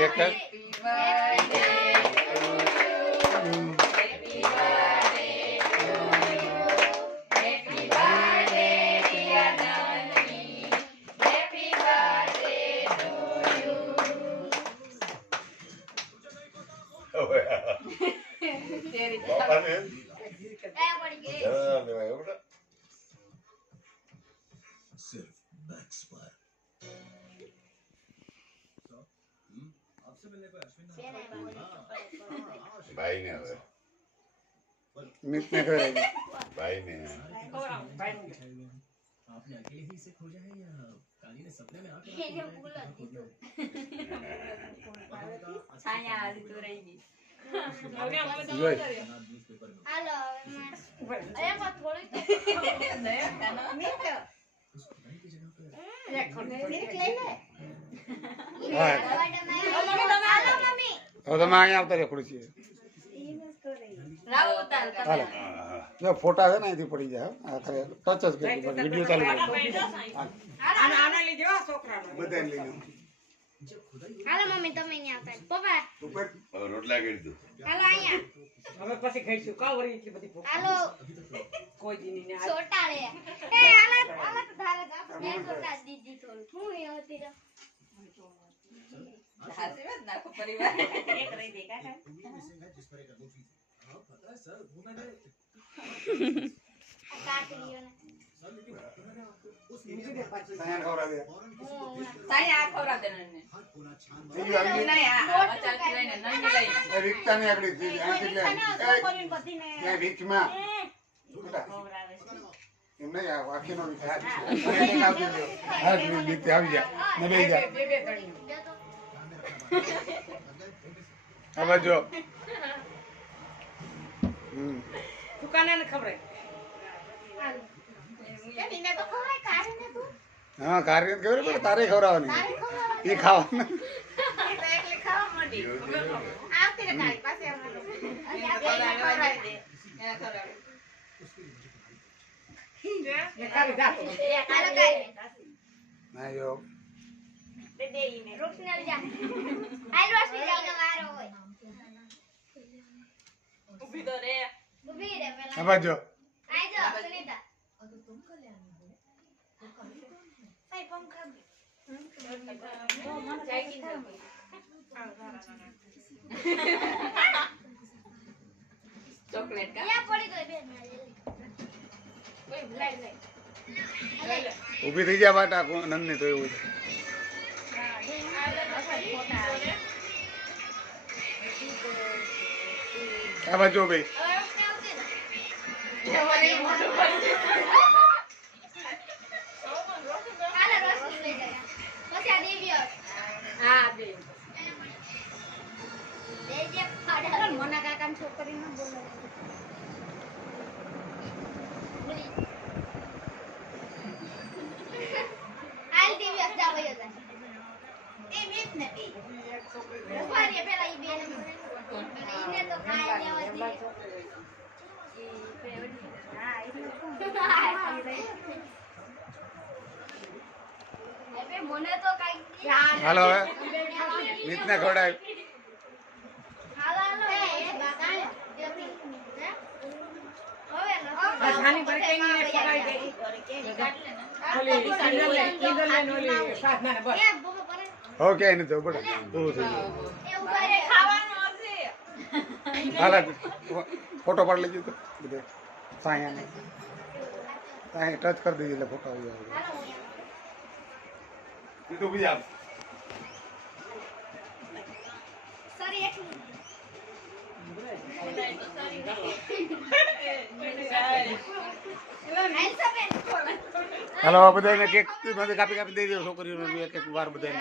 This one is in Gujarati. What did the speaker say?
Cake cut. भाई ने मित ने भाई ने आपने अकेले ही इसे खोजा है या काली ने सपने में आके छाया आज तो रहेगी हेलो अरे मत थोड़ी नया खाना मित एक ले तो मैं यहाँ આવતા રે ખુરશી રાવ ઉતાર હાલો જો ફોટા છે ને અહીંથી પડી જાય આ કરે ટચ જ કરી વિડિયો ચાલુ કરો આના લઈ જાવ છોકરાનો બધાને લઈ જાવ હાલો મમ્મી તમે અહીં આવતા પપ્પા ઉપર રોટલા કરી દો હાલો અહીંયા હવે પછી ખાઈશું કાવરી એટલી બધી ભૂખ હાલો કોઈ દીની ને છોટા રે એ હાલો હાલો તો ધારે જા મેં છોટા દીદી થોડું હું એ હોતી રે આશીર્વાદ નાખો પરિવાર એક રહી દે કાકા जिस पर एक अनोखी हां पता है सर उन्होंने काट लियो ना सर लेकिन उन्होंने आपको उस मुझे दे पाछे साया खवरा दे साया खवरा दे ने नहीं आ बच्चा लઈને નહીં લઈ એ રીકતા ને આગળી દી આ એટલે કોરીન બધીને એ રીચ માં ખવરાવે એમ નહીં આ વાખીનો વિચાર હા રીત આવી જા ને બેહી જા બે તણી अब जो दुकाने ने खबर है ये नीने तो खबर है कार्य ने तू हां कार्य ने खबर है तारे खवरावनी ये खावा ये तो एक लिखावा मोडी આવતી રે તારી પાસે આવવાનું ખવરાવી દે એના ખવરાવી ये काली दा ये कालो काई ना जो दे दे ઈને રોશને જા આઈ રોશની જાઈને વારો હોય ઊભી તો રે ઊભી રે પેલા આ બાજુ આઈ જો સુનીતા તો तुम कल्याण हो तो कभी भाई पंखा तो मन जाई की चॉकलेट का या पड़ी गई बेन ओए बुलाई ले ઊભી થઈ જા બાટા નંદને તો એવું આ બાજુ ભાઈ મોના કાકા છોકરી ન બોલો આલ ટીવી અસ્તા ભાઈ હતા એ મીત નથી રસવારી પેલા ઈ બેન ઈને તો કાય લેવા દી હા એટલે હવે મને તો કાઈ હાલો હવે મીત ને ખવડાય હાલો હાલો એ બાકા દેતી હવે બસ હાની પર કઈ ને પકાઈ ગઈ કાટ લેના ઓલી કિંડલ લે ઓલી સાધના ને બસ ઓકે એને તો બડ પૂરું થઈ ગયું એ ઉભા રે ખાવાનું હશે હાલા ફોટો પાડ લેજો તો બધે સાયા ને સાયા ટચ કરી દેજો એટલે ફોટો આવી જાય એ તો બીજા સોરી એક हेलो बधाई केक कापी कापी दे दो छोकरी एक एक बार बधाई